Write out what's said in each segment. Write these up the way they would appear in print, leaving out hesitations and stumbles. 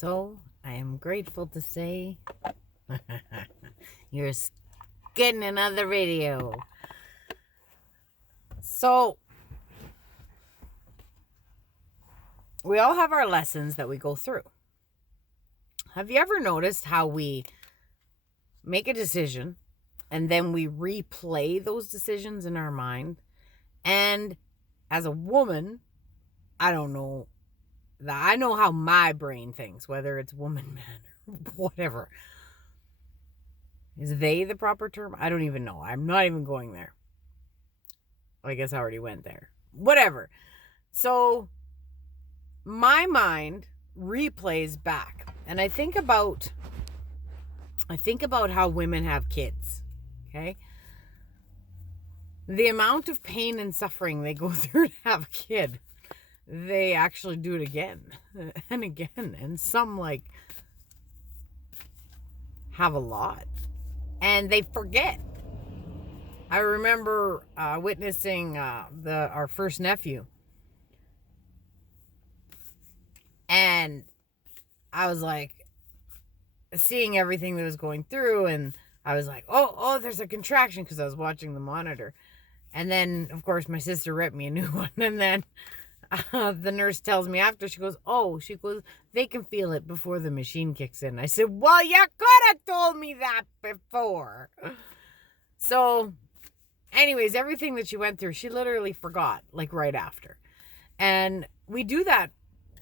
So I am grateful to say you're getting another video. So we all have our lessons that we go through. Have you ever noticed how we make a decision and then we replay those decisions in our mind? And as a woman, I don't know that I know how my brain thinks, whether it's woman, man, or whatever. Is they the proper term? I don't even know. I'm not even going there. I guess I already went there. Whatever. So my mind replays back. And I think about how women have kids. Okay? The amount of pain and suffering they go through to have a kid, they actually do it again and again. And some have a lot. And they forget. I remember witnessing our first nephew. And I was seeing everything that was going through, and I was like, oh, there's a contraction, because I was watching the monitor. And then, of course, my sister ripped me a new one. And then the nurse tells me after, she goes, they can feel it before the machine kicks in. I said, well, you could have told me that before. So anyways, everything that she went through, she literally forgot, right after. And we do that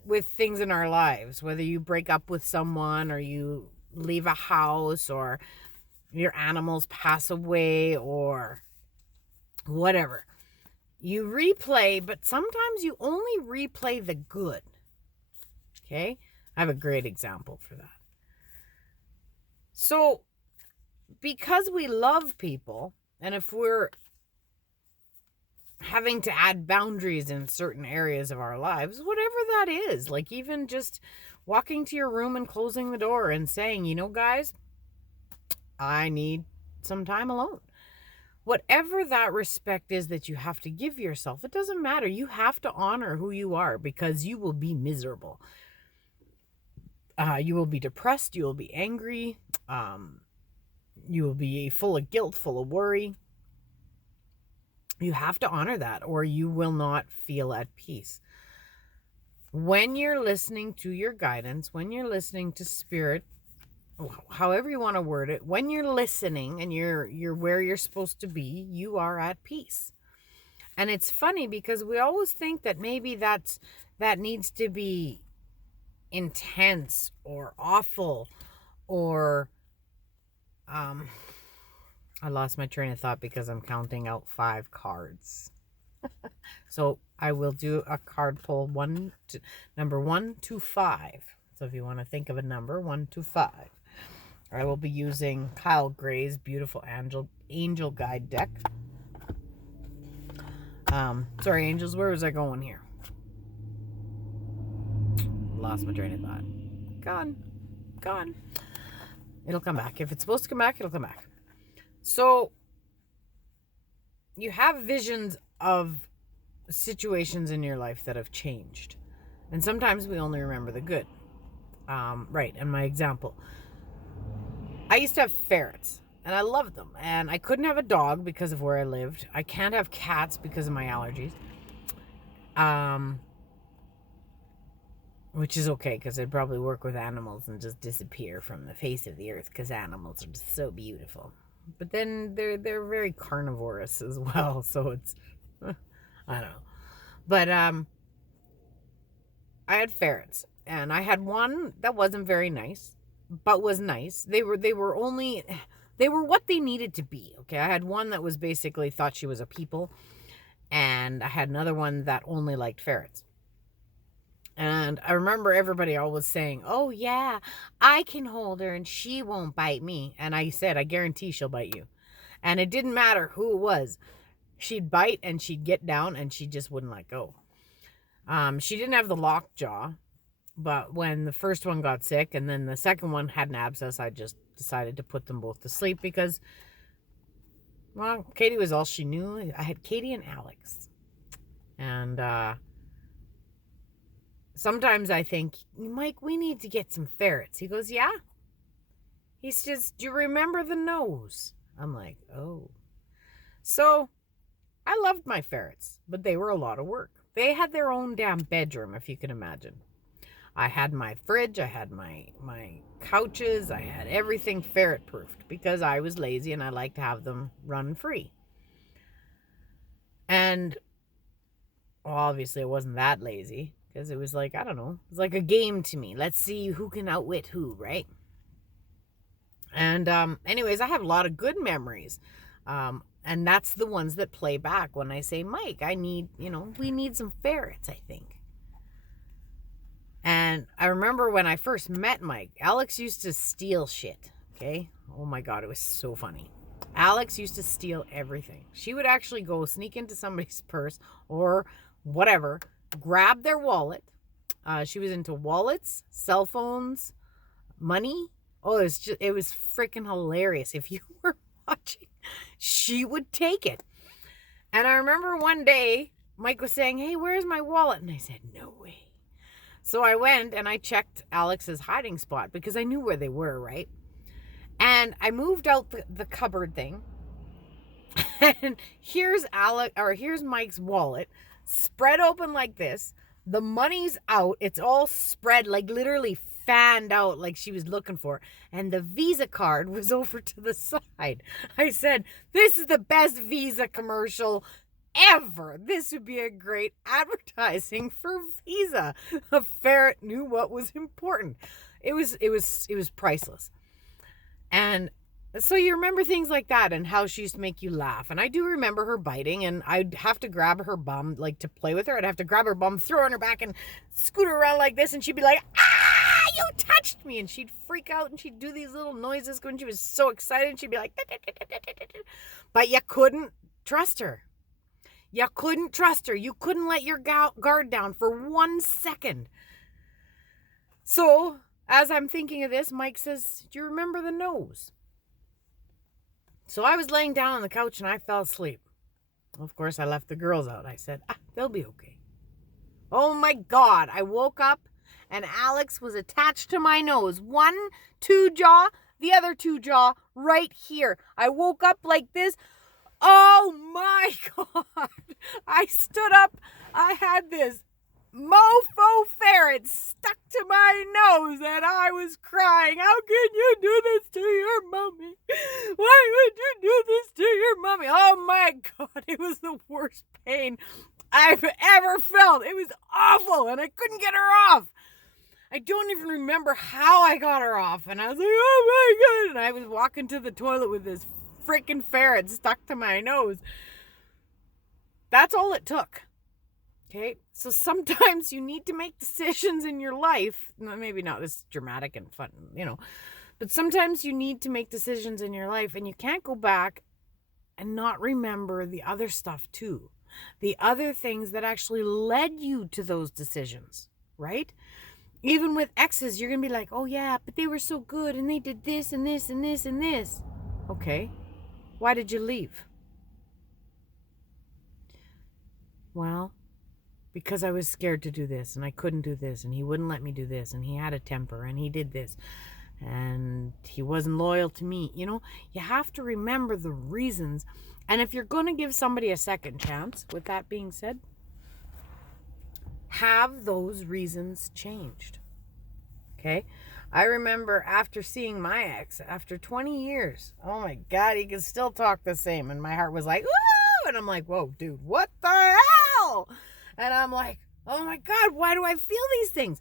with things in our lives, whether you break up with someone or you leave a house or your animals pass away or whatever. You replay, but sometimes you only replay the good. Okay? I have a great example for that. So, because we love people, and if we're having to add boundaries in certain areas of our lives, whatever that is, even just walking to your room and closing the door and saying, guys, I need some time alone. Whatever that respect is that you have to give yourself, it doesn't matter. You have to honor who you are, because you will be miserable. You will be depressed. You will be angry. You will be full of guilt, full of worry. You have to honor that, or you will not feel at peace. When you're listening to your guidance, when you're listening to spirit, however you want to word it, when you're listening and you're where you're supposed to be, you are at peace. And it's funny because we always think that maybe that needs to be intense or awful or I lost my train of thought because I'm counting out 5 cards. So I will do a card pull number 1 to 5. So if you want to think of a number, 1 to 5. I will be using Kyle Gray's beautiful angel guide deck. Sorry, angels, where was I going here? Lost my train of thought. Gone. It'll come back. If it's supposed to come back, it'll come back. So you have visions of situations in your life that have changed. And sometimes we only remember the good. Right, and my example. I used to have ferrets, and I loved them. And I couldn't have a dog because of where I lived. I can't have cats because of my allergies. Which is okay, because I'd probably work with animals and just disappear from the face of the earth, because animals are just so beautiful. But then they're very carnivorous as well, so it's I don't know. But I had ferrets, and I had one that wasn't very nice, but was nice. They were what they needed to be. Okay, I had one that was basically thought she was a people, and I had another one that only liked ferrets. And I remember everybody always saying, oh, yeah, I can hold her and she won't bite me. And I said, I guarantee she'll bite you. And it didn't matter who it was. She'd bite and she'd get down and she just wouldn't let go. She didn't have the locked jaw. But when the first one got sick and then the second one had an abscess, I just decided to put them both to sleep because, well, Katie was all she knew. I had Katie and Alex. And, sometimes I think, Mike, we need to get some ferrets. He goes, yeah. He says, do you remember the nose? I'm like, oh. So I loved my ferrets, but they were a lot of work. They had their own damn bedroom, if you can imagine. I had my fridge, I had my couches, I had everything ferret proofed because I was lazy and I like to have them run free. And well, obviously I wasn't that lazy because it was like, I don't know, it was like a game to me. Let's see who can outwit who, right? And anyways, I have a lot of good memories. And that's the ones that play back when I say, Mike, I need, we need some ferrets, I think. And I remember when I first met Mike, Alex used to steal shit, okay? Oh my God, it was so funny. Alex used to steal everything. She would actually go sneak into somebody's purse or whatever, grab their wallet. She was into wallets, cell phones, money. Oh, it was freaking hilarious. If you were watching, she would take it. And I remember one day, Mike was saying, hey, where's my wallet? And I said, no way. So I went and I checked Alex's hiding spot because I knew where they were, right? And I moved out the cupboard thing. And here's Mike's wallet spread open like this. The money's out. It's all spread, like literally fanned out like she was looking for. And the Visa card was over to the side. I said, this is the best Visa commercial ever. This would be a great advertising for Visa. A ferret knew what was important. It was priceless. And so you remember things like that and how she used to make you laugh. And I do remember her biting, and I'd have to grab her bum, like to play with her. I'd have to grab her bum, throw her on her back and scoot her around like this. And she'd be like, ah, you touched me. And she'd freak out and she'd do these little noises when she was so excited. And she'd be like, but you couldn't trust her. You couldn't trust her. You couldn't let your guard down for 1 second. So as I'm thinking of this, Mike says, do you remember the nose? So I was laying down on the couch and I fell asleep. Of course, I left the girls out. I said, they'll be okay. Oh my God. I woke up and Alex was attached to my nose. 1, 2 jaw, the other 2 jaw right here. I woke up like this. Oh my God. I stood up. I had this mofo ferret stuck to my nose and I was crying. How can you do this to your mommy? Why would you do this to your mommy? Oh my God, it was the worst pain I've ever felt. It was awful and I couldn't get her off. I don't even remember how I got her off. And I was like, oh my God. And I was walking to the toilet with this freaking ferret stuck to my nose. That's all it took. Okay, so sometimes you need to make decisions in your life. Maybe not this dramatic and fun, but sometimes you need to make decisions in your life and you can't go back and not remember the other stuff too. The other things that actually led you to those decisions, right? Even with exes, you're going to be like, oh yeah, but they were so good and they did this and this and this and this. Okay, why did you leave? Well, because I was scared to do this and I couldn't do this and he wouldn't let me do this and he had a temper and he did this and he wasn't loyal to me. You have to remember the reasons. And if you're going to give somebody a second chance, with that being said, have those reasons changed. Okay? I remember after seeing my ex, after 20 years, oh my God, he can still talk the same. And my heart was like, woo! And I'm like, whoa, dude, what the hell? And I'm like, oh my God, why do I feel these things?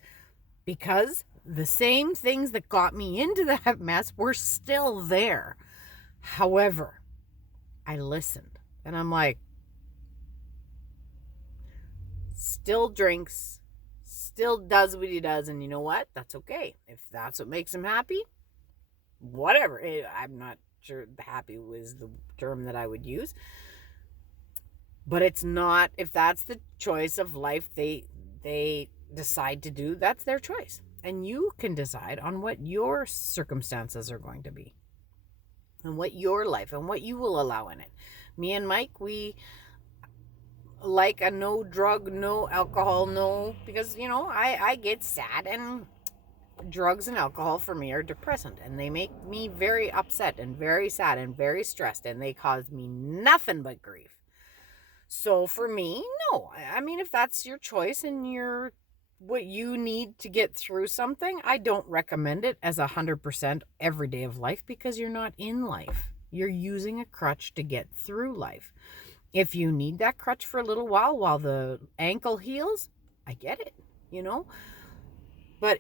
Because the same things that got me into that mess were still there. However, I listened and I'm like, still drinks, still does what he does. And you know what? That's okay. If that's what makes him happy, whatever. I'm not sure happy was the term that I would use. But it's not, if that's the choice of life they decide to do, that's their choice. And you can decide on what your circumstances are going to be and what your life and what you will allow in it. Me and Mike, we like a no drug, no alcohol, no, because, I get sad, and drugs and alcohol for me are depressant, and they make me very upset and very sad and very stressed, and they cause me nothing but grief. So for me, no. I mean, if that's your choice and what you need to get through something, I don't recommend it as 100% every day of life, because you're not in life. You're using a crutch to get through life. If you need that crutch for a little while the ankle heals, I get it, but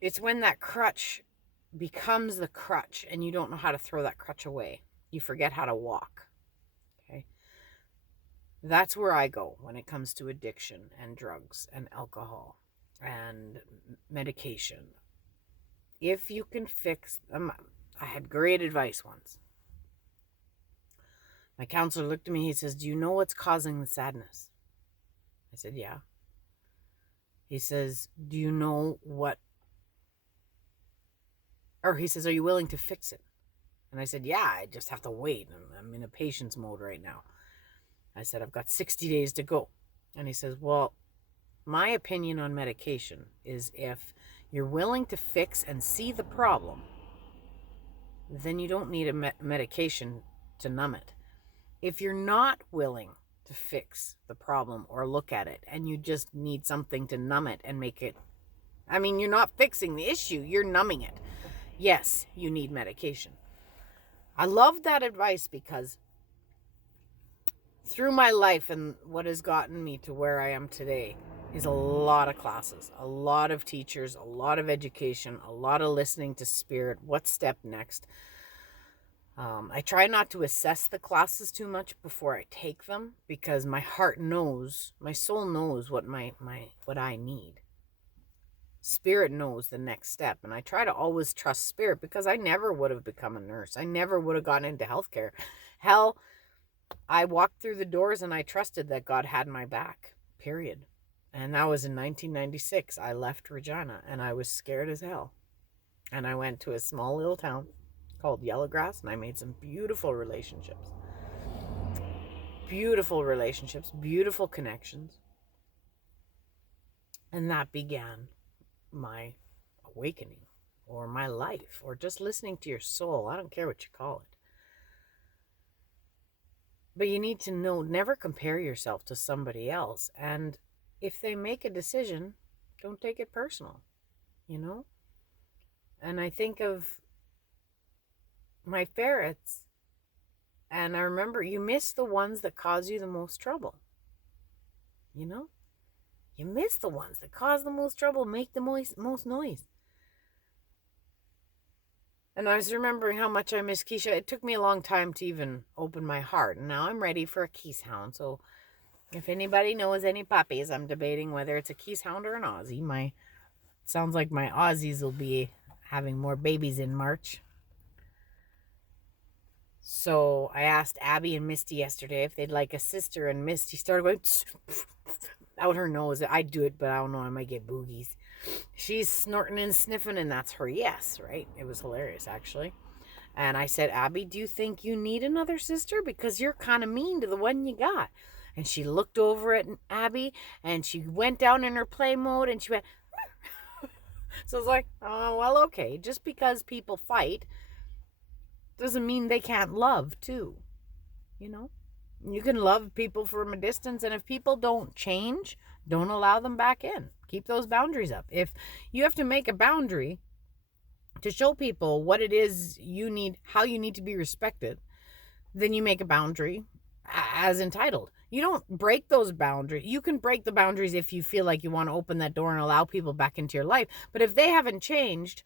it's when that crutch becomes the crutch and you don't know how to throw that crutch away. You forget how to walk. Okay. That's where I go when it comes to addiction and drugs and alcohol and medication. If you can fix them, I had great advice once. My counselor looked at me, he says, "Do you know what's causing the sadness?" I said, "Yeah." He says, "Do you know what," or he says, "Are you willing to fix it?" And I said, "Yeah, I just have to wait. I'm in a patience mode right now." I said, "I've got 60 days to go." And he says, "Well, my opinion on medication is if you're willing to fix and see the problem, then you don't need a medication to numb it. If you're not willing to fix the problem or look at it, and you just need something to numb it and make it, you're not fixing the issue, you're numbing it. Yes, you need medication." I love that advice, because through my life and what has gotten me to where I am today is a lot of classes, a lot of teachers, a lot of education, a lot of listening to spirit. What step next? I try not to assess the classes too much before I take them, because my heart knows, my soul knows what what I need. Spirit knows the next step, and I try to always trust spirit, because I never would have become a nurse. I never would have gotten into healthcare. Hell, I walked through the doors and I trusted that God had my back, period. And that was in 1996. I left Regina and I was scared as hell. And I went to a small little town called Yellowgrass, and I made some beautiful relationships. Beautiful relationships, beautiful connections. And that began my awakening, or my life, or just listening to your soul. I don't care what you call it. But you need to know, never compare yourself to somebody else. And if they make a decision, don't take it personal, And I think of my ferrets, and I remember, you miss the ones that cause you the most trouble. You miss the ones that cause the most trouble, make the most noise. And I was remembering how much I miss Keisha. It took me a long time to even open my heart. And now I'm ready for a Keeshond. So if anybody knows any puppies, I'm debating whether it's a Keeshond or an Aussie. Sounds like my Aussies will be having more babies in March. So I asked Abby and Misty yesterday if they'd like a sister, and Misty started going out her nose. I'd do it, but I don't know, I might get boogies. She's snorting and sniffing, and that's her yes, right? It was hilarious, actually. And I said, "Abby, do you think you need another sister? Because you're kind of mean to the one you got." And she looked over at Abby, and she went down in her play mode, and she went, so I was like, "Oh, well, okay. Just because people fight doesn't mean they can't love, too. You can love people from a distance, and if people don't change, don't allow them back in. Keep those boundaries up. If you have to make a boundary to show people what it is you need, how you need to be respected, then you make a boundary as entitled. You don't break those boundaries. You can break the boundaries if you feel like you want to open that door and allow people back into your life. But if they haven't changed,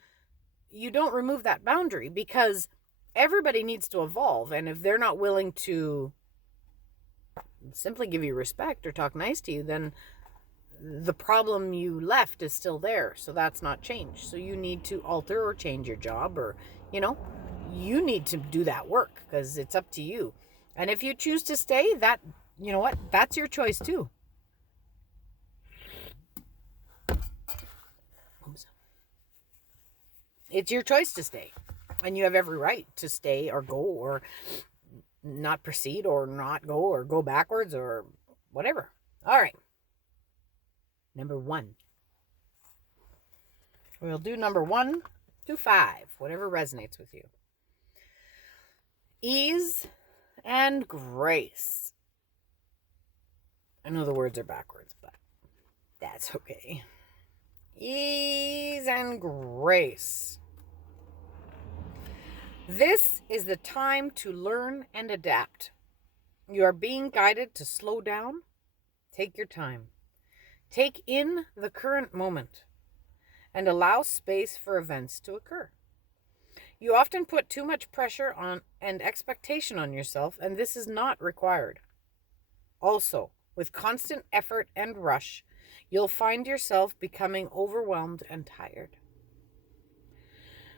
you don't remove that boundary, because everybody needs to evolve. And if they're not willing to simply give you respect or talk nice to you, then the problem you left is still there. So that's not changed. So you need to alter or change your job, or, you need to do that work, because it's up to you. And if you choose to stay, that's your choice too. It's your choice to stay, and you have every right to stay or go, or not proceed, or not go, or go backwards, or whatever. All right. Number 1. We'll do number 1 to 5, whatever resonates with you. Ease and grace. I know the words are backwards, but that's okay. Ease and grace. This is the time to learn and adapt. You are being guided to slow down. Take your time. Take in the current moment and allow space for events to occur. You often put too much pressure on and expectation on yourself, and this is not required. Also, with constant effort and rush, you'll find yourself becoming overwhelmed and tired.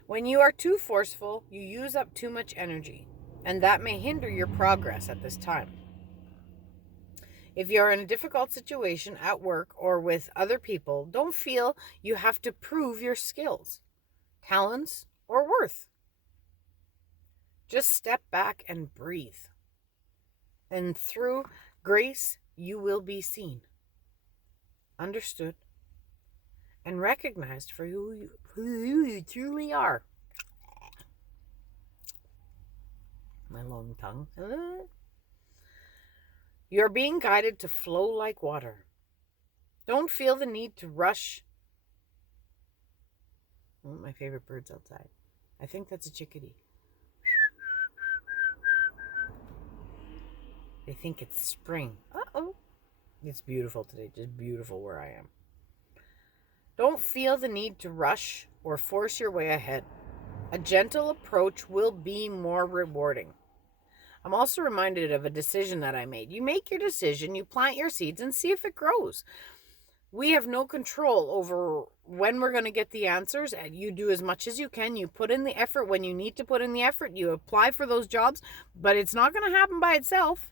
When you are too forceful, you use up too much energy, and that may hinder your progress at this time. If you're in a difficult situation at work or with other people, don't feel you have to prove your skills, talents, or worth. Just step back and breathe. And through grace, you will be seen, understood, and recognized for who you truly are. My long tongue. You're being guided to flow like water. Don't feel the need to rush. Oh, my favorite bird's outside. I think that's a chickadee. They think it's spring. Uh-oh. It's beautiful today. Just beautiful where I am. Don't feel the need to rush or force your way ahead. A gentle approach will be more rewarding. I'm also reminded of a decision that I made. You make your decision, you plant your seeds, and see if it grows. We have no control over when we're going to get the answers, and you do as much as you can. You put in the effort when you need to put in the effort. You apply for those jobs, but it's not going to happen by itself.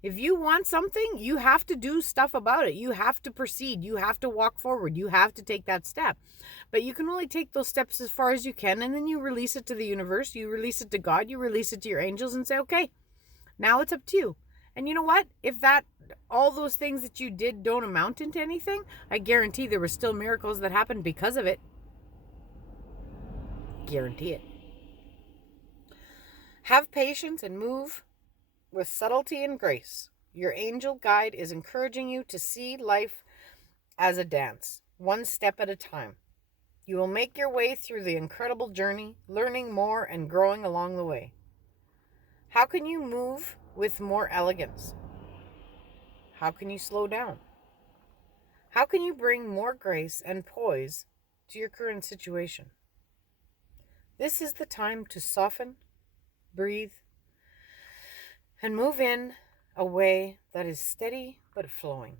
If you want something, you have to do stuff about it. You have to proceed. You have to walk forward. You have to take that step. But you can only take those steps as far as you can, and then you release it to the universe. You release it to God. You release it to your angels and say, okay, now it's up to you. And you know what? If all those things that you did don't amount into anything, I guarantee there were still miracles that happened because of it. Guarantee it. Have patience and move with subtlety and grace. Your angel guide is encouraging you to see life as a dance, one step at a time. You will make your way through the incredible journey, learning more and growing along the way. How can you move with more elegance? How can you slow down? How can you bring more grace and poise to your current situation? This is the time to soften, breathe, and move in a way that is steady but flowing.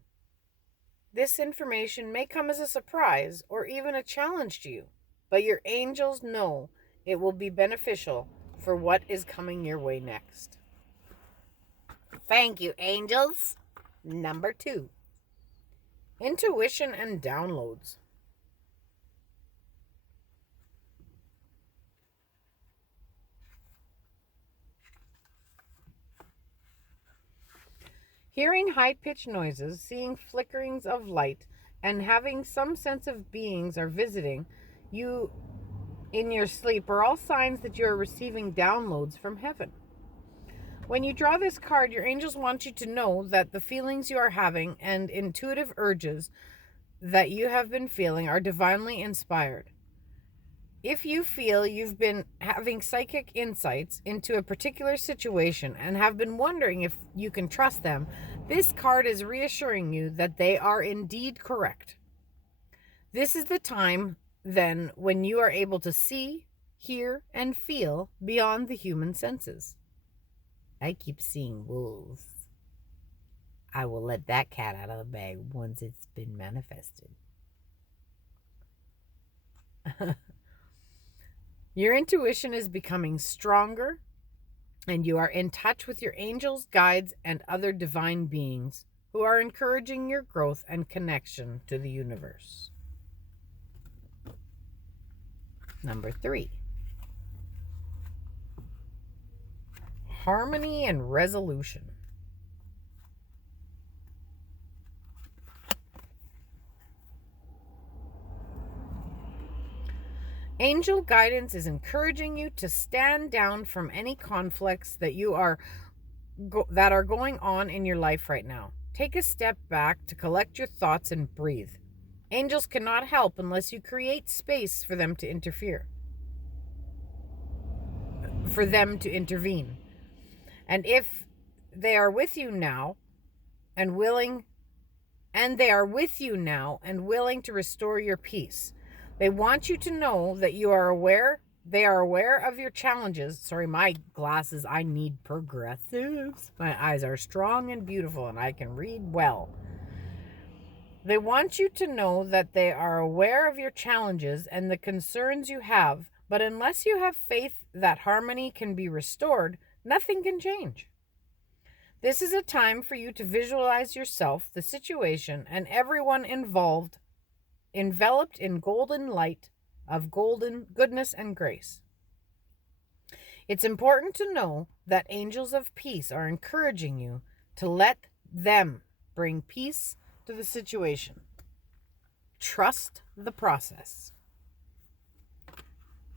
This information may come as a surprise or even a challenge to you, but your angels know it will be beneficial for what is coming your way next. Thank you, angels. Number 2, intuition and downloads. Hearing high-pitched noises, seeing flickerings of light, and having some sense of beings are visiting you in your sleep are all signs that you are receiving downloads from heaven. When you draw this card, your angels want you to know that the feelings you are having and intuitive urges that you have been feeling are divinely inspired. If you feel you've been having psychic insights into a particular situation and have been wondering if you can trust them, this card is reassuring you that they are indeed correct. This is the time, then, when you are able to see, hear, and feel beyond the human senses. I keep seeing wolves. I will let that cat out of the bag once it's been manifested. Your intuition is becoming stronger, and you are in touch with your angels, guides, and other divine beings who are encouraging your growth and connection to the universe. Number 3, harmony and resolution. Angel guidance is encouraging you to stand down from any conflicts that that are going on in your life right now. Take a step back to collect your thoughts and breathe. Angels cannot help unless you create space for them to intervene. And if they are with you now and willing to restore your peace. They want you to know that they are aware of your challenges. Sorry, my glasses, I need progressives. My eyes are strong and beautiful and I can read well. They want you to know that they are aware of your challenges and the concerns you have, but unless you have faith that harmony can be restored, nothing can change. This is a time for you to visualize yourself, the situation, and everyone involved, enveloped in golden light of golden goodness and grace. It's important to know that angels of peace are encouraging you to let them bring peace to the situation. Trust the process.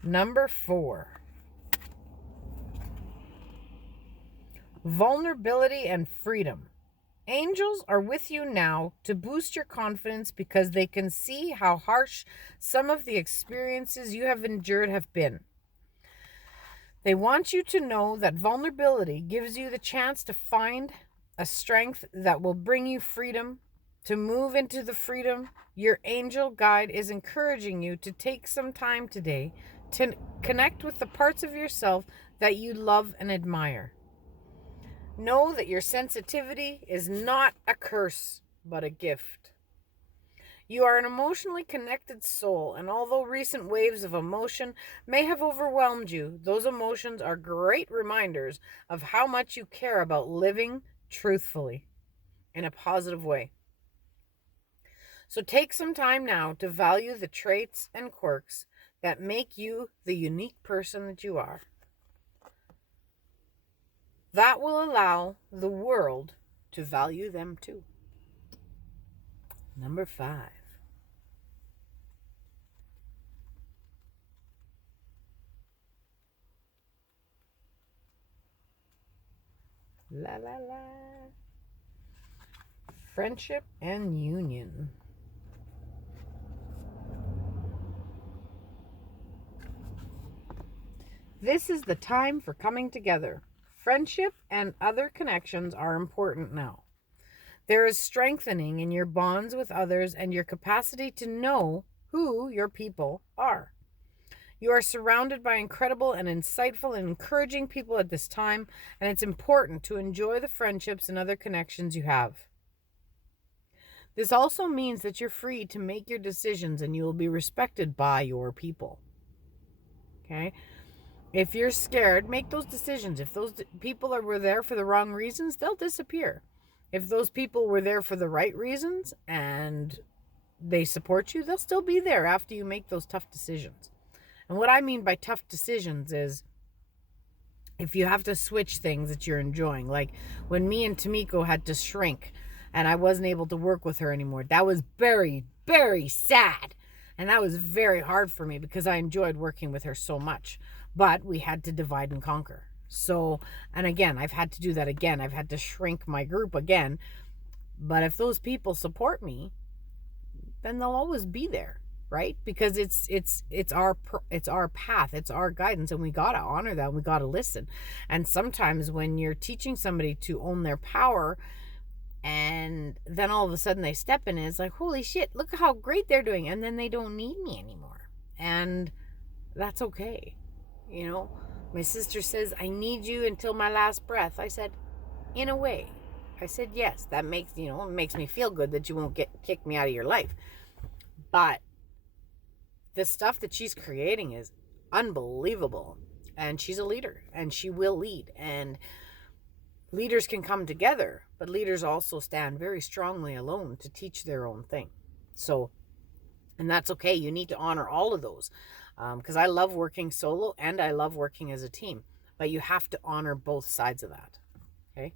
Number 4. Vulnerability and freedom. Angels are with you now to boost your confidence because they can see how harsh some of the experiences you have endured have been. They want you to know that vulnerability gives you the chance to find a strength that will bring you freedom, to move into the freedom. Your angel guide is encouraging you to take some time today to connect with the parts of yourself that you love and admire. Know that your sensitivity is not a curse, but a gift. You are an emotionally connected soul, and although recent waves of emotion may have overwhelmed you, those emotions are great reminders of how much you care about living truthfully in a positive way. So take some time now to value the traits and quirks that make you the unique person that you are. That will allow the world to value them too. Number 5. La la la. Friendship and union. This is the time for coming together. Friendship and other connections are important now. There is strengthening in your bonds with others and your capacity to know who your people are. You are surrounded by incredible and insightful and encouraging people at this time, and it's important to enjoy the friendships and other connections you have. This also means that you're free to make your decisions and you will be respected by your people. Okay? If you're scared, make those decisions. If those people were there for the wrong reasons, they'll disappear. If those people were there for the right reasons and they support you, they'll still be there after you make those tough decisions. And what I mean by tough decisions is if you have to switch things that you're enjoying, like when me and Tamiko had to shrink and I wasn't able to work with her anymore, that was very, very sad. And that was very hard for me because I enjoyed working with her so much. But we had to divide and conquer. So, and again, I've had to do that again. I've had to shrink my group again. But if those people support me, then they'll always be there, right? Because it's our path, it's our guidance, and we got to honor that. And we got to listen. And sometimes when you're teaching somebody to own their power, and then all of a sudden they step in, it's like, holy shit, look how great they're doing, and then they don't need me anymore. And that's okay. You know, my sister says, I need you until my last breath. I said, in a way. I said, yes, that makes, it makes me feel good that you won't kick me out of your life. But the stuff that she's creating is unbelievable. And she's a leader, and she will lead. And leaders can come together, but leaders also stand very strongly alone to teach their own thing. So, and that's okay. You need to honor all of those. Because I love working solo and I love working as a team. But you have to honor both sides of that. Okay?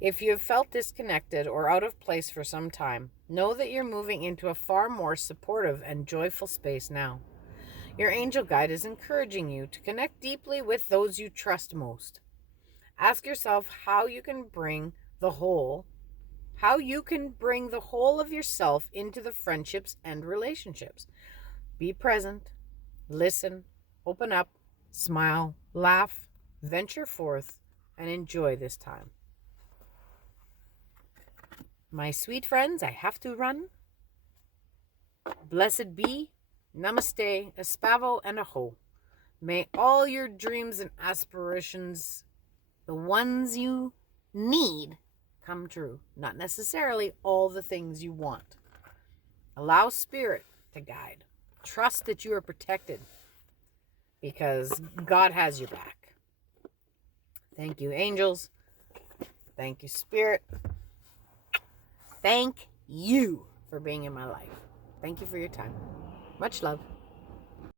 If you have felt disconnected or out of place for some time, know that you're moving into a far more supportive and joyful space now. Your angel guide is encouraging you to connect deeply with those you trust most. Ask yourself how you can bring the whole of yourself into the friendships and relationships. Be present, listen, open up, smile, laugh, venture forth, and enjoy this time. My sweet friends, I have to run. Blessed be, namaste, espavo, and aho. May all your dreams and aspirations, the ones you need, come true. Not necessarily all the things you want. Allow spirit to guide. Trust that you are protected because God has your back. Thank you, angels. Thank you, spirit. Thank you for being in my life. Thank you for your time. Much love.